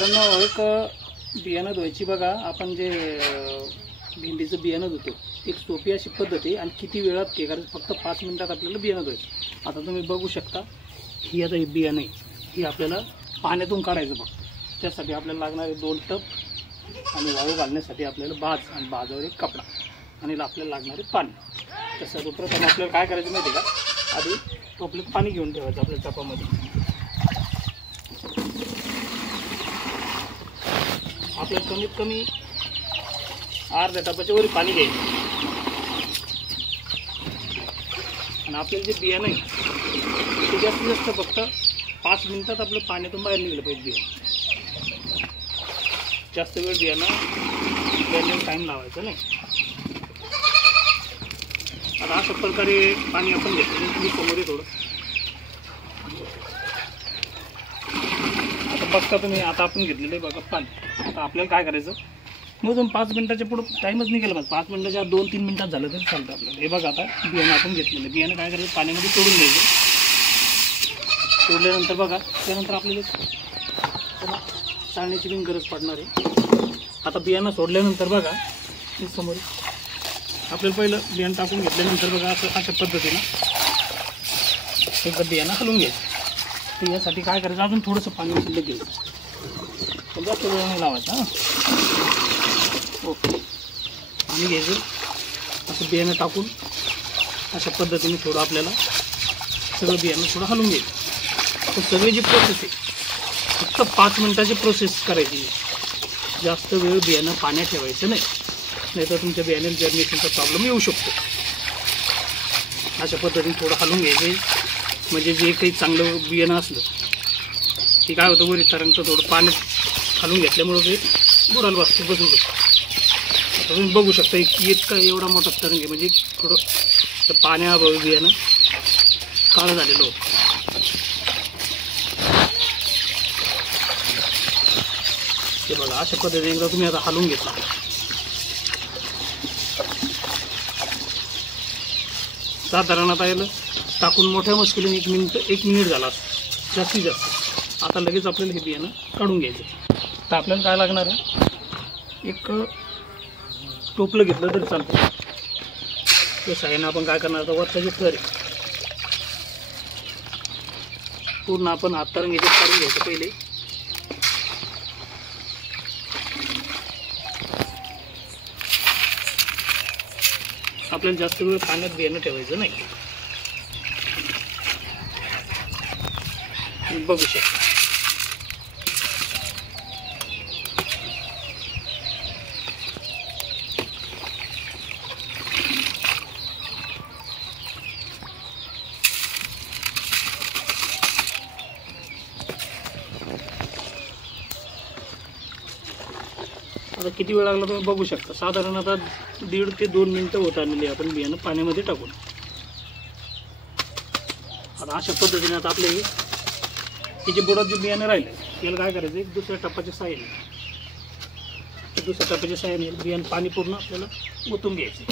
मित्रांनो, एक बियाणं धुवायची बघा, आपण जे भेंडीचं बियाणं धुतो, एक सोपी अशी पद्धत आहे आणि किती वेळात ते करायचं, फक्त 5 मिनिटात आपल्याला बियाणं धुवायचं. आता तुम्ही बघू शकता, ही आता ही बियाणं आहे, ही आपल्याला पाण्यातून काढायचं. बघ, त्यासाठी आपल्याला लागणारे 2 टप आणि वाळू घालण्यासाठी आपल्याला बाज आणि बाजावर एक कपडा आणि आपल्याला लागणारे पाणी. तर सर्वप्रथम आपल्याला काय करायचं माहिती आहे का, आधी टोपल्यात पाणी घेऊन ठेवायचं आपल्या टपामध्ये. आपल्याला कमीत कमी अर्ध्या टपाच्या वर पाणी घ्यायचं आणि आपल्याला जे बियाणं आहे ते जास्तीत जास्त फक्त 5 मिनिटात आपलं पाण्यातून बाहेर निघलं पाहिजे. बियाणं जास्त वेळ बियाणं टाईम लावायचा नाही. आता अशा प्रकारे पाणी आपण घेतलं. तुम्ही समोर आहे थोडं, आता बघता तुम्ही. आता आपण घेतलेलं आहे बघा पाणी. आता आपल्याला काय करायचं, मोजून 5 मिनिटाच्या पुढं टाईमच नाही केला पाहिजे. 5 मिनिटाच्या 2-3 मिनिटात झालं तरी चालतं आपल्याला. हे बघा, आता बियाणं आपण घेतलेलं, बियाणं काय करायचं, पाण्यामध्ये सोडून द्यायचं. सोडल्यानंतर बघा, त्यानंतर आपल्याला चालण्याची पण गरज पडणार आहे. आता बियाणं सोडल्यानंतर बघा, हे समोर आपल्याला पहिलं बियाणं टाकून घेतल्यानंतर बघा, अशा पद्धतीनं एकदा बियाणं हलवून घ्यायचं. तर यासाठी काय करायचं, अजून थोडंसं पाणी शिल्लक घ्यायचं, पण जास्त वेळ नाही लावायचा. हां, ओके. पाणी घ्यायचं, असं बियाणं टाकून अशा पद्धतीने थोडं आपल्याला सगळं बियाणं थोडं हलवून घ्यायचं. तर सगळी जी प्रोसेस आहे फक्त 5 मिनिटाची प्रोसेस करायची. जास्त वेळ बियाणं पाण्यात ठेवायचं नाही, नाहीतर तुमच्या बियाण्याला जर्मिनेशनचा प्रॉब्लेम येऊ शकतो. अशा पद्धतीने थोडं हलवून घ्यायचं, म्हणजे जे काही चांगलं बियाणं असलं ते काय होतं, वरी तरंगतं थोडं पाण्यात हलवून घेतल्यामुळं ते बुडाला बसू शकतो. आता तुम्ही बघू शकता, एवढा मोठा तरंग आहे, म्हणजे थोडं पाण्याअभावी बियाणं काळं झालेलं होतं. ते बघा, अशा पद्धतीने एकदा तुम्ही आता हलवून घेतला. साधारण आता याला टाकून मोठ्या मुश्किलीने 1 मिनिट झाला असतो जास्तीत जास्त. आता लगेच आपल्याला हे बियाणं काढून घ्यायचं. तर आपल्याला काय लागणार आहे, एक टोपलं घेतलं तरी चालतं. त्या साह्यानं आपण काय करणार, आता वरचा जे थर आहे पूर्ण आपण हाताने याच्यात काढून घ्यायचं पहिले. आपल्याला जास्त वेळ पाण्यात बियाणं ठेवायचं नाही. बघू शकता, आता किती वेळ लागला तुम्ही बघू शकता. साधारण आता 1.5 ते 2 मिनिटं होत आलेली आपण बियाणं पाण्यामध्ये टाकून. आता अशा पद्धतीने आता आपले हे जे बुडात जे बियाणं राहिलं त्याला काय करायचं, एक दुसऱ्या टप्प्याच्या साह्याने बियाणं पाणी पूर्ण आपल्याला ओतून घ्यायचं.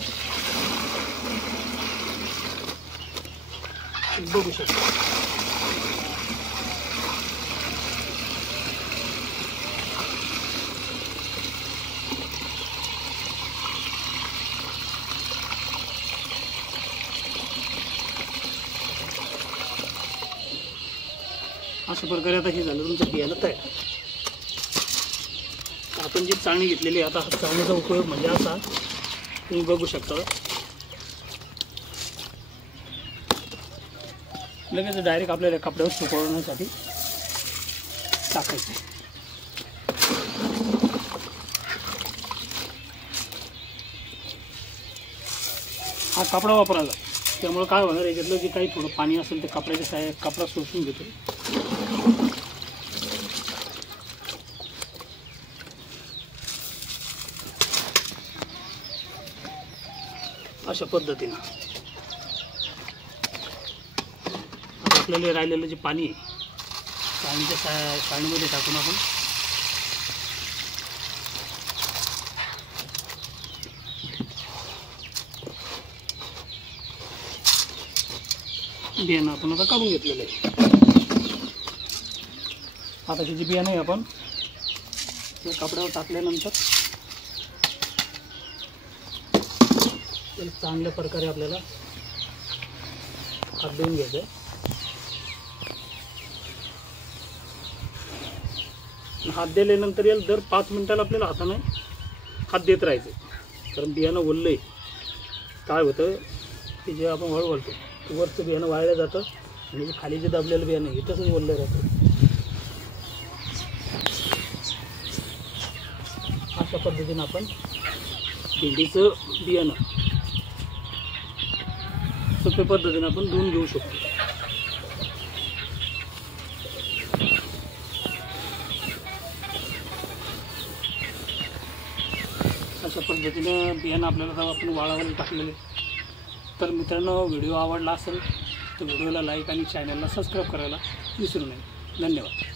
बघू शकता, अशा प्रकारे आता हे झालं तुमचं बियाणं तयार. आपण जी चाळणी घेतलेली आहे, आता चाळणीचा उपयोग म्हणजे असा, तुम्ही बघू शकता, लगेच डायरेक्ट आपल्याला कपड्यावर सुकवण्यासाठी टाकायचं. हा कपडा वापरायचा, त्यामुळे काय होणार, याच्यातलं जे काही थोडं पाणी असेल ते कपड्याच्या साह्याने कपडा शोषून घेतो. अशा पद्धतीनं आता आपल्याला राहिलेलं जे पाणी आहे चाळणीमध्ये टाकून आपण बियाणं आपण आता काढून घेतलेलं आहे. आता हे जे बियाणं आहे आपण या कपड्यावर टाकल्यानंतर चांगल्या प्रकारे आपल्याला हात देऊन घ्यायचं आहे. हात दिल्यानंतर याला दर 5 मिनिटाला आपल्याला हाताने हात देत राहायचं, कारण बियाणं ओललं आहे. काय होतं की जे आपण हळू घालतो ते वरचं बियाणं वाळलं जातं आणि खाली जे दाबलेलं बियाणं हे तसंच ओललं राहतं. अशा पद्धतीनं आपण भेंडीचं बियाणं सोप्या पद्धतीने आपण धुवून घेऊ शकतो. अशा पद्धतीनं बियाणं आपल्याला आपण वाळवायला टाकलेले. तर मित्रांनो, व्हिडिओ आवडला असेल तर व्हिडिओला लाईक आणि चॅनलला सबस्क्राईब करायला विसरू नये. धन्यवाद.